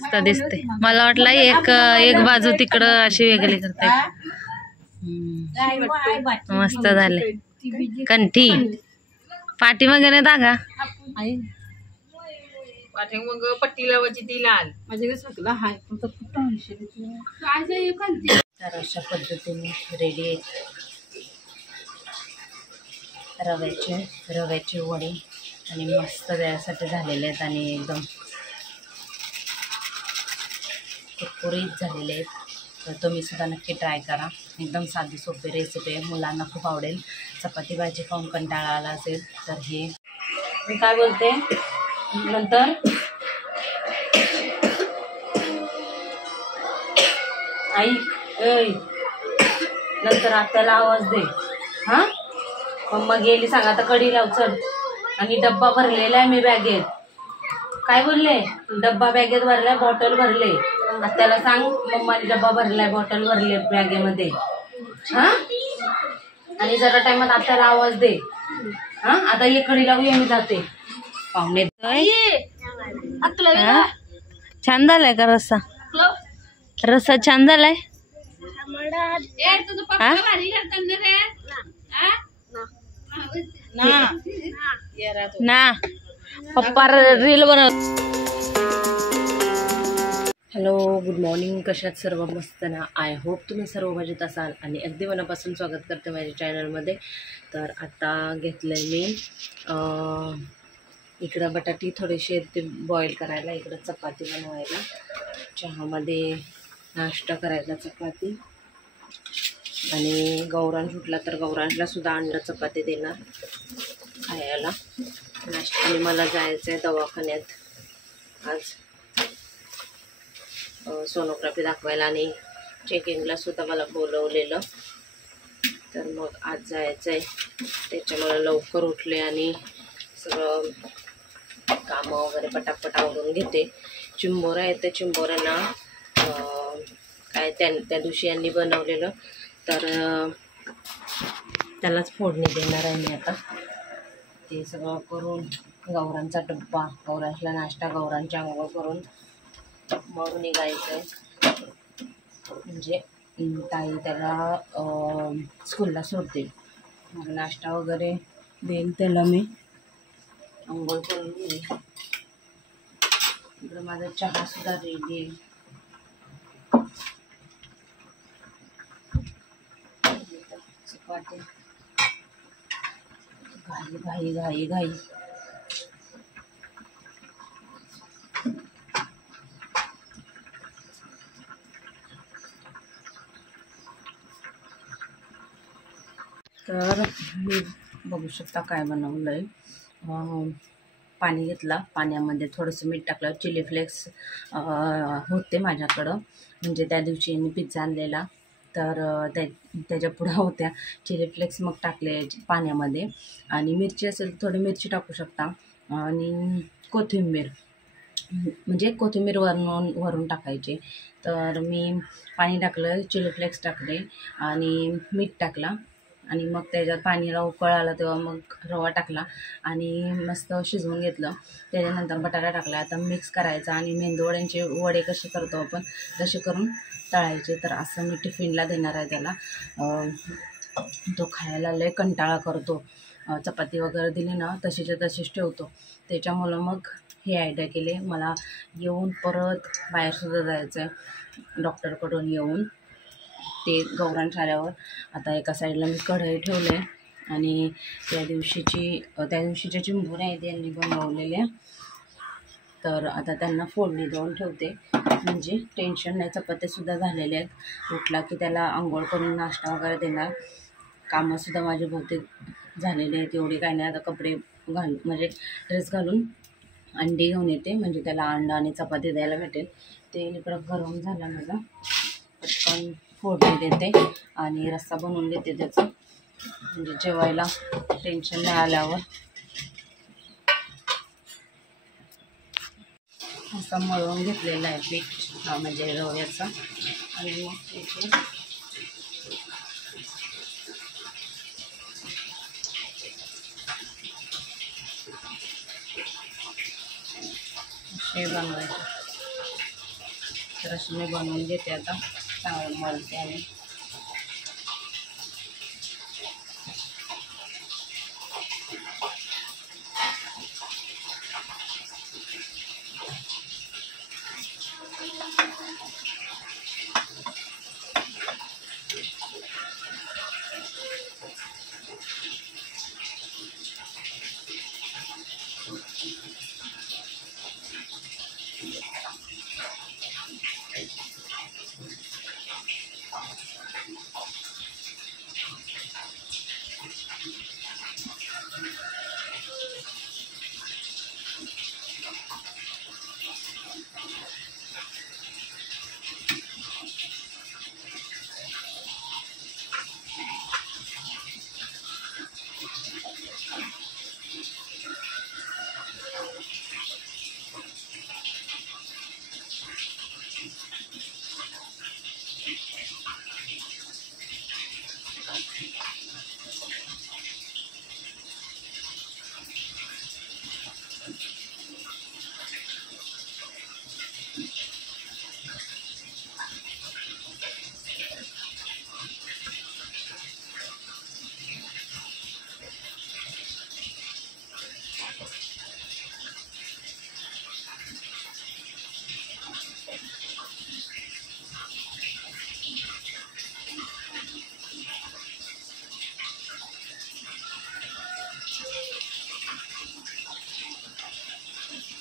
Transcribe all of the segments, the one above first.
मस्त दिसते. मला वाटलं एक बाजू तिकडं अशी वेगळी करताय. मस्त झाले. कंठी पाठी वगैरे दागा मग पट्टी लावायची ती लाल तर अशा पद्धतीने रेडी आहेत रव्याचे वडे आणि मस्त त्यासाठी झालेले आहेत आणि एकदम कुरकुरीत झालेले आहेत. तर तुम्ही सुद्धा नक्की ट्राय करा. एकदम साधी सोपी रेसिपी आहे. मुलांना खूप आवडेल. चपाती भाजी खाऊन कंटाळा आला असेल तर हे मी काय बोलते नंतर आई नंतर आत्याला आवाज दे. हां मम्मा गेली सांग. आता कढी लाव चल. आणि डब्बा भरलेला आहे मी बॅगेत. काय बोलले? डब्बा बॅगेत भरलाय, बॉटल भरले. आत्याला सांग मम्माने डब्बा भरलाय, बॉटल भरले बॅगेमध्ये. हां आणि जरा टाइमात आत्याला आवाज दे. हां आता ये कढी लावूया मी जाते. पाहुणे छान झालाय का रस्सा? रस्सा छान झालाय. ना पप्पा रील बनव. Hello good morning. कशात सर्व मस्त ना. आय होप तुम्ही सर्व मजेत असाल आणि अगदी मनापासून स्वागत करते माझ्या चॅनलमध्ये. तर आता घेतलंय मी इकडं बटाटी थोडेसे ते बॉईल करायला, इकडं चपाती बनवायला, चहामध्ये नाश्ता करायला चपाती आणि गौरांश सुटला तर गौरांशला सुद्धा अंडा चपाती देणार खायला नाश्ता. आणि मला जायचं आहे दवाखान्यात आज सोनोग्राफी दाखवायला आणि चेकिंगला सुद्धा मला बोलवलेलं. तर मग आज जायचं आहे. त्याच्यामुळे लवकर उठले आणि सगळं कामं वगैरे पटापट आवरून घेते. चिंबोरा आहे त्या चिंबोऱ्यांना काय त्या दिवशी यांनी बनवलेलं तर त्यालाच फोडणी देणार आहे मी आता. ते सगळं करून गौरांचा डब्बा, गौरांशला नाश्ता, गौरांच्या आंघोळ करून मग निघायचं आहे. म्हणजे ताई त्याला स्कूलला सोडते. मग नाश्ता वगैरे देईल त्याला मी. आंघोळ करून घेईल. इकडं माझा चहासुद्धा रेडी आहे. चपाती घाई घाई घाई घाई. तर मी बघू शकता काय बनवलं आहे. पाणी घेतला, पाण्यामध्ये थोडंसं मीठ टाकलं. चिली फ्लेक्स होते माझ्याकडं, म्हणजे त्या दिवशी मी पिझ्झा आणलेला तर त्याच्या पुढं होत्या चिली फ्लेक्स. मग टाकले पाण्यामध्ये. आणि मिरची असेल तर थोडी मिरची टाकू शकता. आणि कोथिंबीर, म्हणजे कोथिंबीर वरून टाकायची. तर मी पाणी टाकलं, चिली फ्लेक्स टाकले आणि मीठ टाकला. आणि मग त्याच्यात पाणीला उकळ आला तेव्हा मग रवा टाकला आणि मस्त शिजवून घेतलं. त्याच्यानंतर बटाटा टाकला. आता मिक्स करायचा आणि मेंदूवड्यांचे वडे कसे करतो आपण तसे करून तळायचे. तर असं मी टिफिनला देणार आहे त्याला. तो खायला लय कंटाळा करतो. चपाती वगैरे दिली ना तशीच्या तशीच ठेवतो. त्याच्यामुळं मग हे आयडिया केले. मला येऊन परत बाहेरसुद्धा जायचं आहे डॉक्टरकडून येऊन. ते गौरांश आल्यावर आता एका साईडला मी कढई ठेवले आणि त्या दिवशीच्या चिंबोऱ्या आहेत यांनी बनवलेल्या. तर आता त्यांना फोडणी देऊन ठेवते, म्हणजे टेन्शन नाही. चपात्यासुद्धा झालेल्या आहेत. उठला की त्याला आंघोळ करून नाश्ता वगैरे देणार. कामंसुद्धा माझे बहुतेक झालेले आहेत. एवढे काही नाही. आता कपडे घालून म्हणजे ड्रेस घालून अंडी घेऊन येते, म्हणजे त्याला अंडा आणि चपाती द्यायला भेटेल. ते इकडं गरम झालं माझं. पटकन फोडणी देते आणि रस्सा बनवून देते त्याचं, म्हणजे जेवायला टेन्शन नाही आल्यावर. असा मळून घेतलेला आहे पीठ, म्हणजे रव्याचा. आणि मग त्याचे हे बनवायचे. तर अशी मी बनवून घेते आता, चांगलं मळते आणि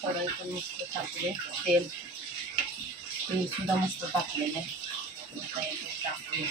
कढई पण मस्त टाकले, तेल सुद्धा मस्त टाकलेलं आहे. आता हे टाकले.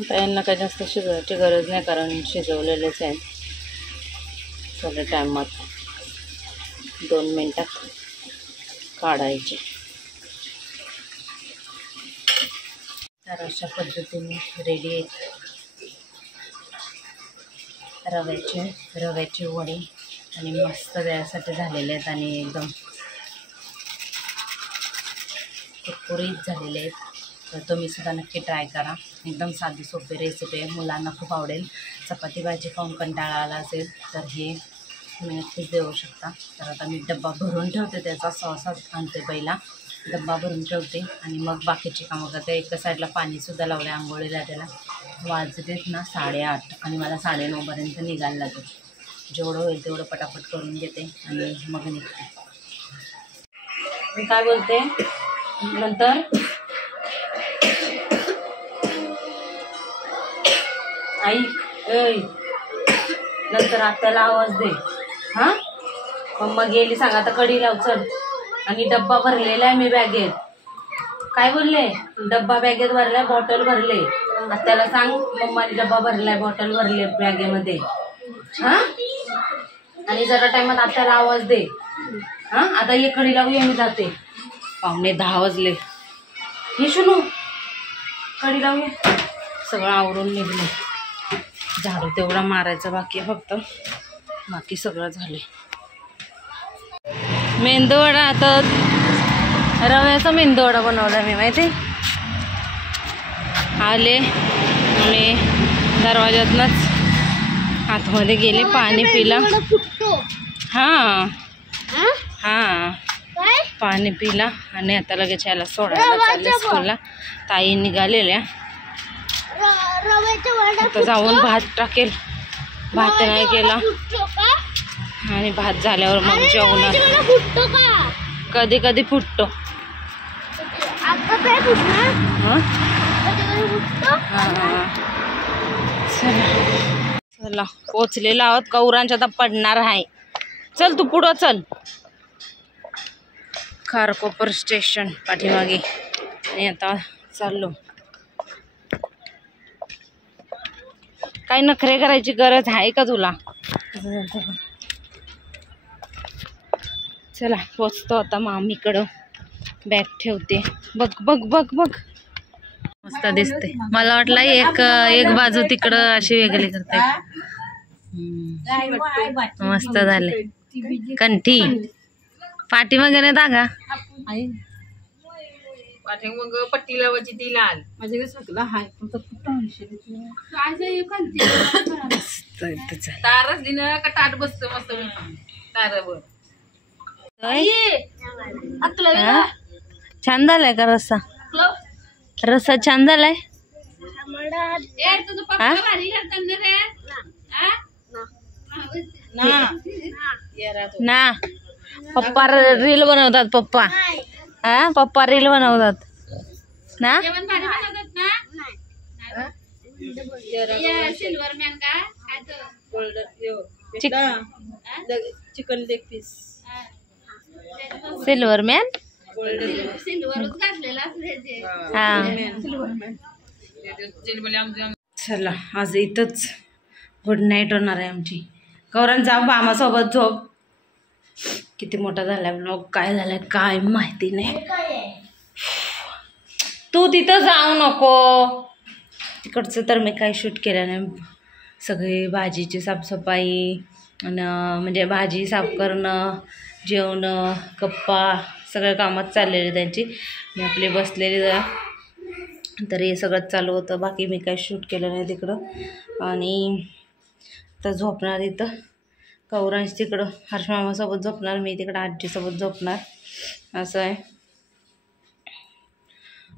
आता यांना काही जास्त शिजवायची गरज नाही, कारण शिजवलेलेच आहेत. थोड्या टायमात 2 मिनटात काढायचे. तर अशा पद्धतीने रेडी आहेत रव्याचे वडे आणि मस्त त्यासाठी झालेले आहेत आणि एकदम कुरकुरीत झालेले आहेत. तर तुम्ही सुद्धा नक्की ट्राय करा. एकदम साधी सोपी रेसिपी आहे, मुलांना खूप आवडेल. चपाती भाजी खाऊन कंटाळा आला असेल तर हे तुम्ही नक्कीच देऊ शकता. तर आता मी डब्बा भरून ठेवते, त्याचा सॉस आणते, पहिला डब्बा भरून ठेवते आणि मग बाकीची कामं करते. एका साईडला पाणीसुद्धा लावले आंघोळीला. त्याला वाजतेच ना 8:30 आणि मला 9:30पर्यंत निघायला लागेल. जेवढं होईल तेवढं पटापट करून घेते आणि मग निघते. मी काय बोलते नंतर, नंतर आत्याला आवाज दे. हां मम्मा गेली सांग. आता कढी लाव चल. आणि डब्बा भरलेला आहे मी बॅगेत. काय बोलले? डब्बा बॅगेत भरलाय, बॉटल भरले. आत्याला सांग मम्माने डब्बा भरलाय, बॉटल भरले बॅगेमध्ये. हां आणि जरा टायमात आत्याला आवाज दे. हां आता ये कढी लावू, मी जाते. 9:45 वाजले. हे शुनू कढी लावू. सगळं आवरून निघले. झाडू तेवढा मारायचा बाकी आहे फक्त, बाकी सगळं झाले. मेंदूवडा, आता रव्याचा मेंदूवडा बनवला मी, माहिती. आले आणि दरवाजातनंच आतमध्ये गेले, पाणी पिलं. हां हां पाणी पिला आणि आता लगेच याला सोडायला चालले स्कूलला. ताई निघालेल्या, आता जाऊन भात टाकेल. भात नाही केला आणि भात झाल्यावर मग जेवणार. कधी कधी फुटतो. चला पोचलेला आहोत. गौरांच्या आता पडणार आहे. चल तू पुढं चल. खारकोपर स्टेशन पाठीमागे आणि आता चाललो. काही नखरे करायची गरज आहे का तुला? चला पोचतो आता मामीकडं. बॅग ठेवते. बघ बघ बघ बघ मस्त दिसते. मला वाटलं एक बाजू तिकडं अशी वेगळी करते. मस्त झाले. कंठी पाठी वगैरे दागा मग पट्टी लावायची ती लाल. तारच दिन का ताट बसतो मस्त तारावर. छान झालाय का रस्सा? रस्सा छान झालाय. ना पप्पा रील बनवतात. पप्पा पप्पा रील बनवतात ना. Chicken leg piece. Silver man. चला आज इथंच गुड नाईट होणार आहे आमची. गौरव जा मामासोबत झोप. किती मोठा झालाय ब्लॉग. काय झालंय काय माहिती नाही. तू तिथं जाऊ नको. तिकडचं तर मी काही शूट केलं नाही. सगळी भाजीची साफसफाई आणि म्हणजे भाजी साफ करणं, जेवणं, गप्पा सगळ्या कामात चाललेली त्यांची. मी आपली बसलेली जरा, तर हे सगळंच चालू होतं. बाकी मी काही शूट केलं नाही तिकडं. आणि तर झोपणार इथं. गौरांश तिकडं हर्षमामासोबत झोपणार, मी तिकडं आजीसोबत झोपणार, असं आहे.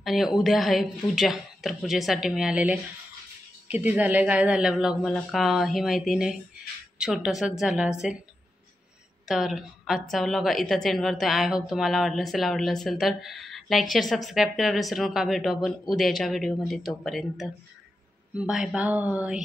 आणि उद्या आहे पूजा, तर पूजेसाठी मी आलेले. किती झालं काय झालं ब्लॉग मला काही माहिती नाही. छोटंसंच झालं असेल. तर आजचा व्लॉग इथंच एंड करतो. आय होप तुम्हाला आवडलं असेल तर लाईक शेअर सबस्क्राईब करायला विसरू नका. भेटू आपण उद्याच्या व्हिडिओमध्ये. तोपर्यंत बाय बाय.